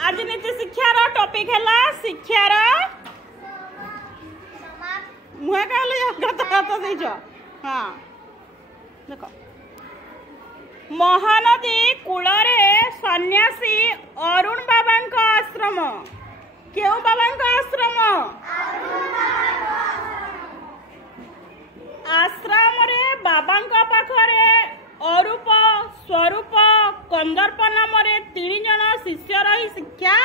आज नीति शिक्षार टॉपिक है शिक्षार मुहे कहल हाँ देख महानदी कूलरे सन्यासी अरुण बाबा आश्रम क्यों बाबा आश्रम आश्रम रे बाबा पाखरे अरूप स्वरूप कंदर्प नाम रे 3 जन शिष्य रही शिक्षा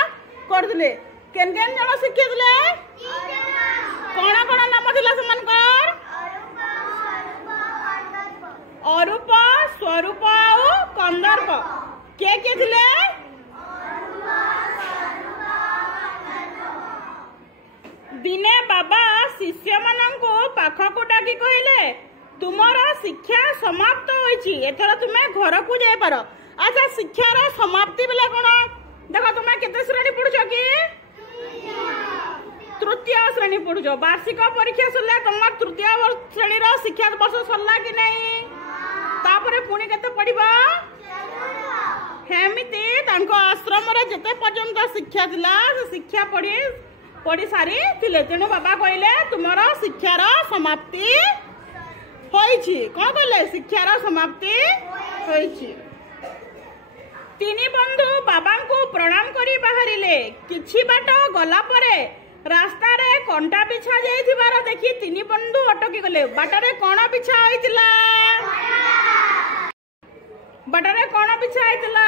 करथिले केन केन जन शिक्षा दिले कोन कोन नाम थिला समानकर अरूप स्वरूप और कंदर्प के थिले दिने बाबा शिष्य मानंको पाखको डाकी कहिले तुमर शिक्षा समाप्त होइछि एथर तुमे घर को जाय पारो। अच्छा शिक्षार समाप्ति बेला कोन देखो तुमे केते श्रेणी पढुछ कि तृतीय श्रेणी पढुछ वार्षिक परीक्षा सल्ला तुम तृतीय श्रेणी रो शिक्षा वर्ष सल्ला कि नहीं तापरे पुणी केते पढिबा हेमिति तांको आश्रम रे जते पर्यंत शिक्षा दिला से शिक्षा पढ़ी सारी थिले तेणु बाबा कहले तुमर शिक्षार समाप्ति होइछि कोन कहले शिक्षार समाप्ति होइछि। 3 बंधु बाबा को प्रणाम करी बाहरिले किछि बाट गला परे रास्ता रे कंटा बिछा जाइथिबार देखि 3 बंधु अटकी गले बाटरे कोन बिछा होइतिला बाटरे कोन बिछा होइतिला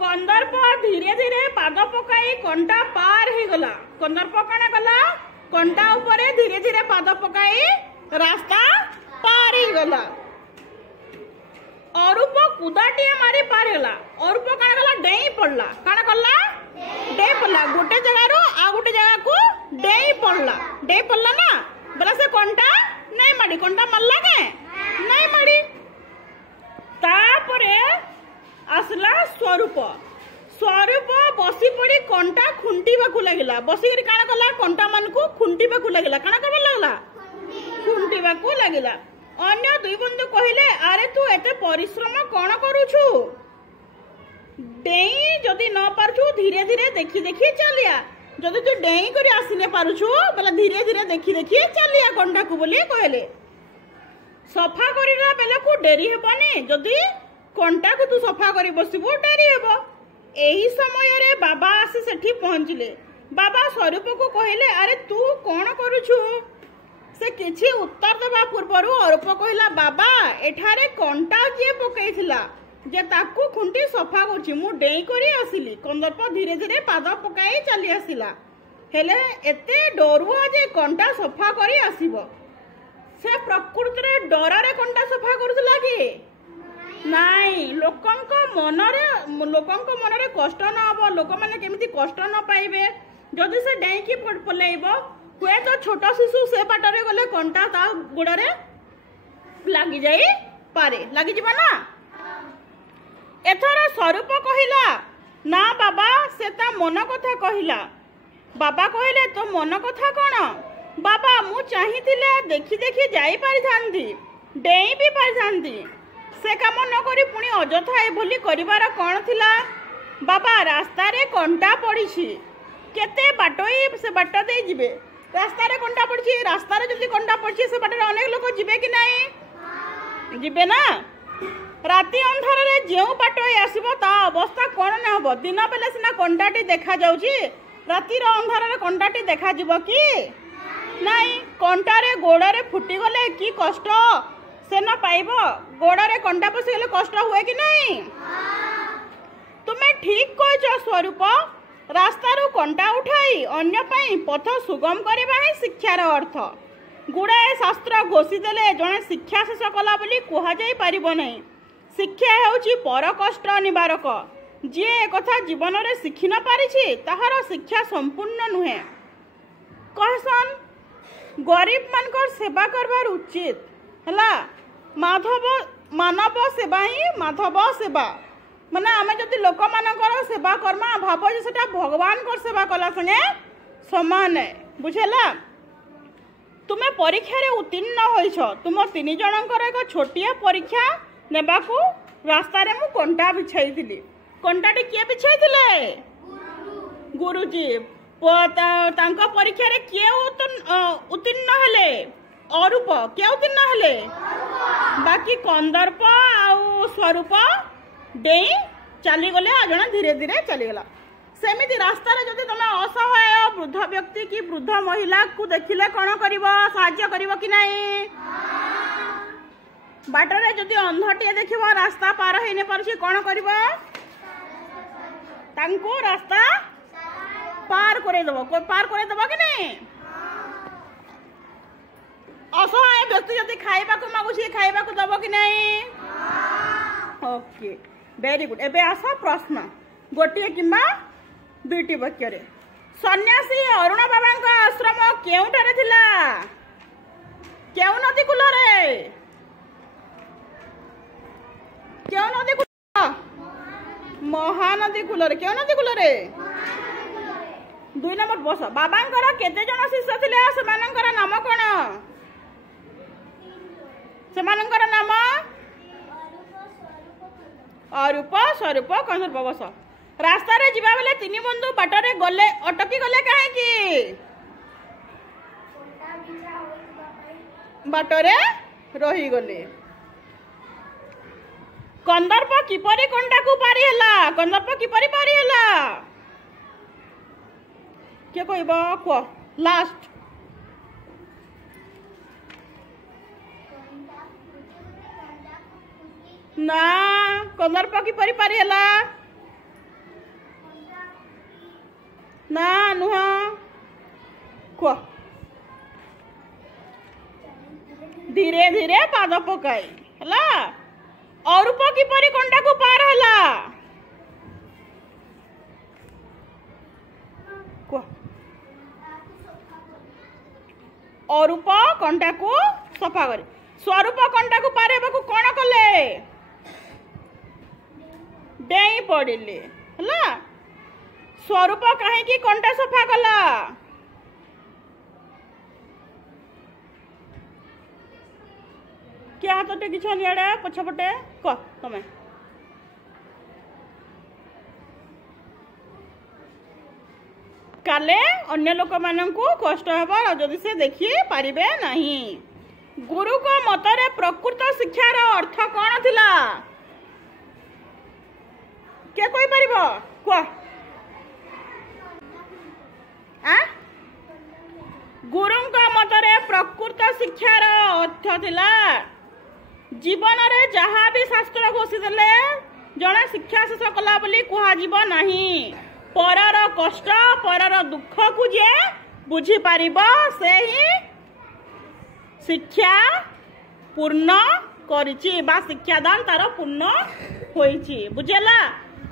कंदर्प धीरे धीरे पाद पकाई कंटा पार ही गला कंदर्प कने गला कंटा ऊपर धीरे धीरे पाद पकाई रास्ता पार ही गला अरूप कुदाटी मारी पार गला अरूप कने गला डेई पड़ला कने गला डेई पड़ला गोटे जगह रो आ गोटे जगह को डेई पड़ला ना बला से कंटा नहीं माडी कंटा मल्ला के नहीं माडी तापरे आसला स्वरूप स्वरूप बसी पड़ी कंटा खुंटीबा को लगिला बसी करी काना कला कंटा मन को खुंटीबा को लगिला काना कबा लगला खुंटीबा को लगिला। अन्य 2 बंधु कहिले अरे तू एते परिश्रम कोन करूछु डेई जदी न पारछु धीरे धीरे देखि देखि चलिया जदी तू डेई करी आसिने पारुछु बला धीरे धीरे देखि देखि चलिया कंटा को बोली कहले सफा करिला बेला को डेरी हेबनी जदी कंटा को तू सफा करी बसिबो डेरी हेबो। एही समय रे बाबा आसी सेठी पहुंचले बाबा स्वरूप को कहले अरे तू कोन करूछु से किछि उत्तर देबा पूर्वरु अरूप कहला बाबा एठारे कंटा जे पकैथिला जे ताकू खुंटी सफा करछि मु डेई करी आसिली कंदर्प धीरे धीरे पाद पकाई चली आसिला हेले एते डरुआ जे कंटा सफा करी आसीबो से प्रकृति रे डर रे कंटा सफा करथला कि नाई लोकंक मनरे कष्ट न हबो लोक माने केमिति कष्ट न पाइबे जदि से डेईकी पलेइबो हुए तो छोट शिशु से बाटरे गले कंटा ता गुड़रे लागी जाई पारे लागी जिबा ना। एथर स्वरूप कहिला ना बाबा से ता मन कथा कहिला बाबा कहले तो मन कथा कोन बाबा मु चाहिथिले देखि देखि जाई पारि थांती डेई भी पारि थांती से काम न करी पुणी अजथा ए भली करिवार कोन थिला बाबा रास्ता रे कंटा पड़ीछि केते बाटोई से बाट दे जिबे रास्ता रे कंटा पड़छि रास्ता रे जल्दी कंटा पड़छि से बाटे अनेक लोक जिबे कि नहीं जिबे ना राती अंधार रे जेउ बाटोई आसीबो ता अवस्था कोन न हबो दिन बेले सिना कंटाटी देखा जाउछि राती रे अंधार रे कंटाटी देखा जिवो कि नहीं कंटा रे गोड़ रे फुटी गले की कष्ट से न पाइब गोड़े कंटा पशि गले कष्ट हुए कि नहीं तुम्हें ठीक कह स्वरूप रास्ता रू कंटा उठाई अन्य पाई पथ सुगम करवा ही शिक्षार अर्थ गुड़ाए शास्त्र घोषी देले जड़े शिक्षा शेष कला बोली कह जाई परिबो नहीं शिक्षा हेउची पर कष्ट निवारक जी एक कथा जीवन में शिखि न पारिछि ताहार शिक्षा संपूर्ण नुहे कहसन गरीब मानकर सेवा करबार उचित हला मानव सेवा ही माधव सेवा माने आमे जदि लोक मानकर सेवा करमा भाव जे सेटा भगवान कर सेवा कला संगे समान है बुझेला। तुम्हें परीक्षा रे उत्तीर्ण होइछ तुम 3 जनकर एक छोटिया परीक्षा नेबाकू रास्ता रे मु कंटा बिछाई थिली कंटाटी किए बिछाइथिले गुरुजी तांको परीक्षा रे किए उत्तीर्ण हेले अरूप किए उत्तीर्ण हेले बाकी कंदर्प आउ स्वरूप डेई चली गले आ जणा धीरे धीरे चली गला सेमिति रास्ता रे जदि तमे असहाय वृद्ध व्यक्ति की वृद्ध महिला को देखिले कोन करिवो साहाय्य करिवो कि नाही बाटरे जदि अंधटिए देखिवो रास्ता पार हेने परछि कोन करिवो तांको रास्ता पार करे देबो कोई पार करे देबो कि नहीं असहाय व्यक्ति जदि खाइबा को मागुछि खाइबा को देबो कि नहीं ओके वेरी गुड एबे आसा प्रश्न गोटिए किंबा दुईटी वाक्य रे सन्यासी अरुण बाबा का आश्रम केउटारे थिला केउ नदी कूल रे केउ नदी कूल महानदी कूल रे केउ नदी कूल रे 2 नंबर बस बाबांकर केते जण शिष्य थिले सेमानंकर नाम कोन सेमानंकर नाम अरूप स्वरूप कंदर्प बस रास्ता रे जिबा बेले 3 बंधु बाटरे गले अटकी गले काहे की बाटरे रही गले कंदर्प किपरि कंटा को पारी हला कंदर्प किपरि पारी हला के कहबो को लास्ट ना कंदर्प किपरि पारी हला ना नुह को धीरे धीरे पाद पकाई हला अरूप किपरि कंटा को पार हला को अरूप कंटा को सफा करे स्वरूप कंटा को पार हेबा को कोन कले डेई पड़िले हला स्वरूप कहीं की कंटा सफा कला क्या हाथ टेकी छनियाडे पछपटे क तमे काले अन्य लोक माननकु कष्ट हेबो जदि से देखि पारिबे नहीं गुरु को मतरे प्रकृत शिक्षार अर्थ कौन थिला के कोई परिबो को गुरु का मतरे प्रकृत शिक्षार अर्थ थिला जीवन रे जहाँ भी शास्त्र घोषी देले जड़े शिक्षा शेष कला बोली कुहा जीव नहीं परर कष्ट परर दुख को जे बुझी पारिबो से ही शिक्षा पूर्ण करिछि बा शिक्षादान तार पूर्ण होइछि बुझेला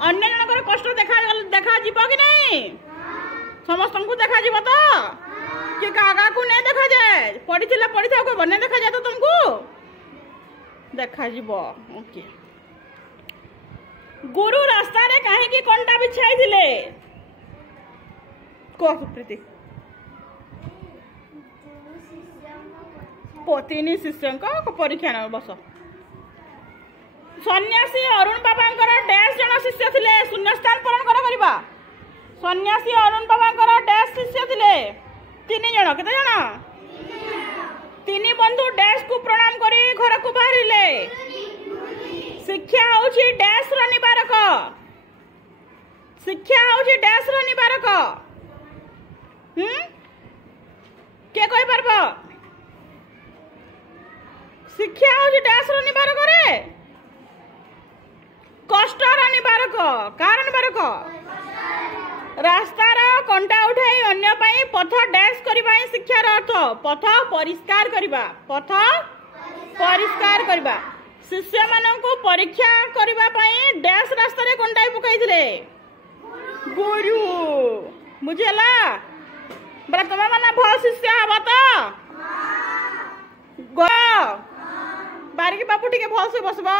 अन्य जनकर कष्ट देखा जीव कि नहीं समस्त को देखा जीव तो कि कागा को नहीं देखा जाए पढ़ी था को बने देखा जाए तो तुमको देखा जीव ओके गुरु रास्ता रे काहे की कंटा बिछाई दिले को सुप्रीति पोतिनी शिष्य को परीक्षा न बस सन्यासी अरुण बाबांकर डैश जन शिष्य थिले शून्य स्थान पूरण करबा सन्यासी अरुण बाबांकर डैश शिष्य थिले 3 जन केते जन 3 बंधु डैश को प्रणाम करी घर को बाहरिले शिक्षा होछि डैश रो निवारक शिक्षा होछि डैश रो निवारक के कोई परबो शिक्षा होछि डैश रो निवारक रे कष्ट रो निवारक कारण निवारक रास्तार कंटा उठाई अन्य पाई पथ डैश करबा शिक्षार अर्थ पथ परिष्कार करबा पथ परिष्कार करबा शिष्य माननकु परीक्षा करबा पाई डैश रास्ता रे कंटाई पकाइथिले गुरु बुझेला बरा तमे माने भल शिष्य हबा तो गो बारिकी बापू टिके भल से बसबा